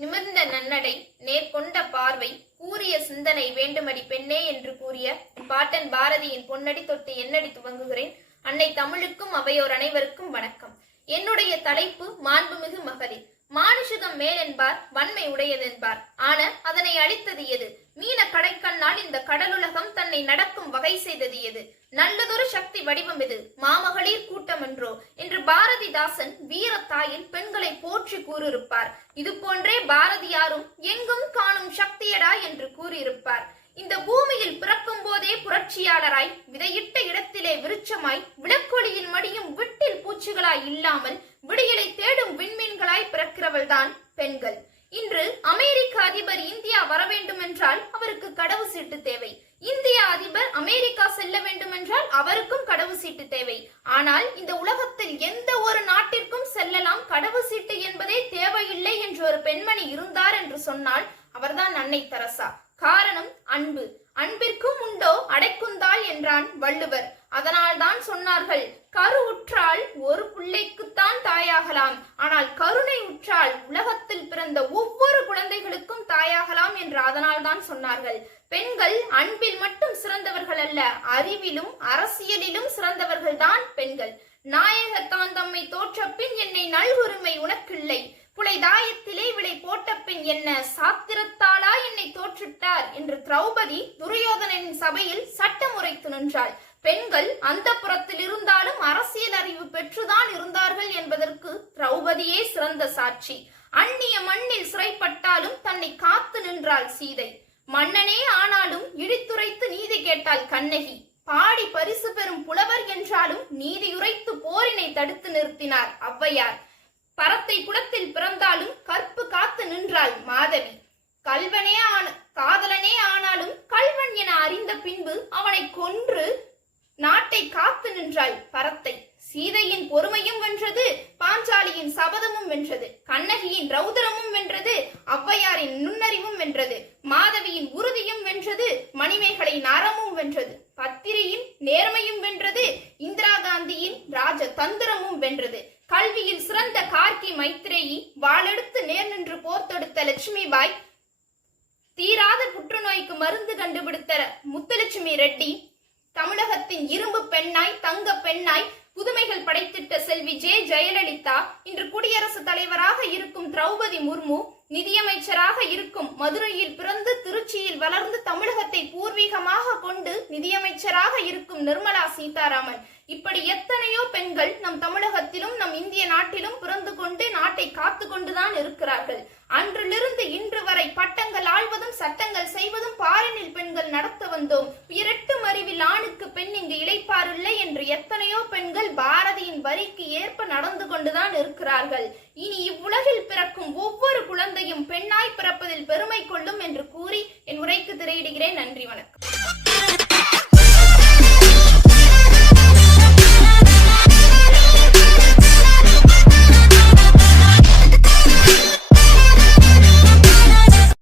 நிமிர்ந்த நன்னடை நேர்கொண்ட பார்வை கூறிய சிந்தனை வேண்டுமடி பெண்ணே என்று கூறிய பாட்டன் பாரதியின் பொன்னடி தொட்டு என்னடி துவங்குகிறேன்? அன்னை தமிழுக்கும் அவையோர் அனைவருக்கும் வணக்கம். என்னுடைய தலைப்பு மாண்புமிகு மகளிர். மானுஷகம் மேல் என்பார் வன்மை உடையதென்பார். ஆன அதனை அழித்தது எது? மீன கடைக்கண்ணால் இந்த கடலுலகம் தன்னை நடக்கும் வகை செய்தது எது? நல்லதொரு சக்தி வடிவம் இது மாமகளிர் கூட்டம் என்றோ? என்று பாரதிதாசன் வீரத்தாயில் பெண்களை போற்றி கூறியிருப்பார். இது போன்றே பாரதியாரும் எங்கும் காணும் சக்தியடா என்று கூறியிருப்பார். இந்த பூமியில் பிறக்கும் போதே புரட்சியாளராய் விதையிட்ட இடத்திலே விருட்சமாய் விளக்கொலியில் மடியும் விட்டில் பூச்சிகளாய் இல்லாமல் விடியலை தேடும் விண்மீன்களாய் பிறக்கிறவள்தான் பெண்கள். இன்று அமெரிக்க அதிபர் இந்தியா வர வேண்டும் என்றால் அவருக்கு கடவு சீட்டு தேவை. இந்திய அதிபர் அமெரிக்கா செல்ல வேண்டும் என்றால் அவருக்கும் கடவு சீட்டு தேவை. ஆனால் இந்த உலகத்தில் எந்த ஒரு நாட்டிற்கும் செல்லலாம் கடவு சீட்டு என்பதே தேவையில்லை என்று ஒரு பெண்மணி இருந்தார் என்று சொன்னால் அவர்தான் அன்னை தரசா. காரணம் அன்பு. அன்பிற்கும் உண்டோ அடைக்கும் என்றான் வள்ளுவர். அதனால்தான் சொன்னார்கள் கரு உற்றால் ஒரு பிள்ளைக்குத்தான் தாயாகலாம். ஆனால் கருணை உற்றால் உலகத்தில் பிறந்த ஒவ்வொரு குழந்தைகளுக்கும் தாயாகலாம் என்று அதனால்தான் சொன்னார்கள். பெண்கள் அன்பில் மட்டும் சிறந்தவர்கள் அல்ல அறிவிலும் அரசியலிலும் சிறந்தவர்கள் தான் பெண்கள். நாயகத்தான் தம்மை தோற்ற பின் என்னை நல்குரிமை உனக்கில்லை. புலை தாயத்திலே விளை போட்ட பின் என்ன சாத்திரத்தாலா என்னை தோற்றுட்டார்? என்று திரௌபதி துரியோதனின் சபையில் சட்டம் உரைத்து நின்றாள். பெண்கள் அந்த புறத்தில் இருந்தாலும் அரசியல் அறிவு பெற்றுதான் இருந்தார்கள் என்பதற்கு திரௌபதியே சிறந்த சாட்சி. அந்நிய மண்ணில் சிறைப்பட்டாலும் தன்னை காத்து நின்றாள் சீதை. மன்னனே ஆனாலும் இடித்துரைத்து நீதி கேட்டாள் கண்ணகி. பாடி பரிசு பெறும் புலவர் என்றாலும் நீதியுரைத்து போரினை தடுத்து நிறுத்தினார் ஔவையார். பரத்தை குலத்தில் பிறந்தாலும் கற்பு காத்து நின்றாள் மாதவி. கல்வனே ஆன காதலனே ஆனாலும் கல்வன் என அறிந்த பின்பு அவனை கொன்று நாட்டை காத்து நின்றாள் பரத்தை. சீதையின் பொறுமையும் வென்றது பாஞ்சாலியின் சபதமும் வென்றது கண்ணகியின் ரௌதரமும் வென்றது ஔவையாரின் நுண்ணறிவும் வென்றது மாதவியின் உறுதியும் வென்றது மணிமேகலையின் அறமும் வென்றது பத்திரியின் நேர்மையும் வென்றது இந்திரா காந்தியின் ராஜ தந்திரமும் வென்றது. கல்வியில் சிறந்த கார்கி மைத்ரேயி வாளெடுத்து நேர் நின்று போர் தொடுத்த லட்சுமி பாய் தீராத புற்றுநோய்க்கு மருந்து கண்டுபிடித்த முத்துலட்சுமி ரெட்டி தமிழகத்தின் இரும்பு பெண்ணாய் தங்க பெண்ணாய் புதுமைகள் படைத்திட்ட செல்வி ஜே ஜெயலலிதா இன்று குடியரசுத் தலைவராக இருக்கும் திரௌபதி முர்மு நிதியமைச்சராக இருக்கும் மதுரையில் பிறந்து திருச்சியில் வளர்ந்து தமிழகத்தை பூர்வீகமாக கொண்டு நிதியமைச்சராக இருக்கும் நிர்மலா சீதாராமன். இப்படி எத்தனையோ பெண்கள் நம் தமிழகத்திலும் நம் இந்திய நாட்டிலும் பிறந்து கொண்டு நாட்டை காத்து கொண்டுதான் இருக்கிறார்கள். அன்றிலிருந்து இன்று வரை பட்டங்கள் ஆழ்வதும் சட்டங்கள் செய்வதும் பாரினில் பெண்கள் நடத்த வந்தோம். இரட்டு அறிவில் ஆணுக்கு பெண் இங்கு இழைப்பாரில்லை என்று எத்தனையோ பெண்கள் பாரதியின் வரிக்கு ஏற்ப நடந்து கொண்டுதான் இருக்கிறார்கள். இனி இவ்வுலகில் பிறக்கும் ஒவ்வொரு குழந்தையும் பெண்ணாய் பிறப்பதில் பெருமை கொள்ளும் என்று கூறி என் உரைக்கு திரையிடுகிறேன். நன்றி வணக்கம்.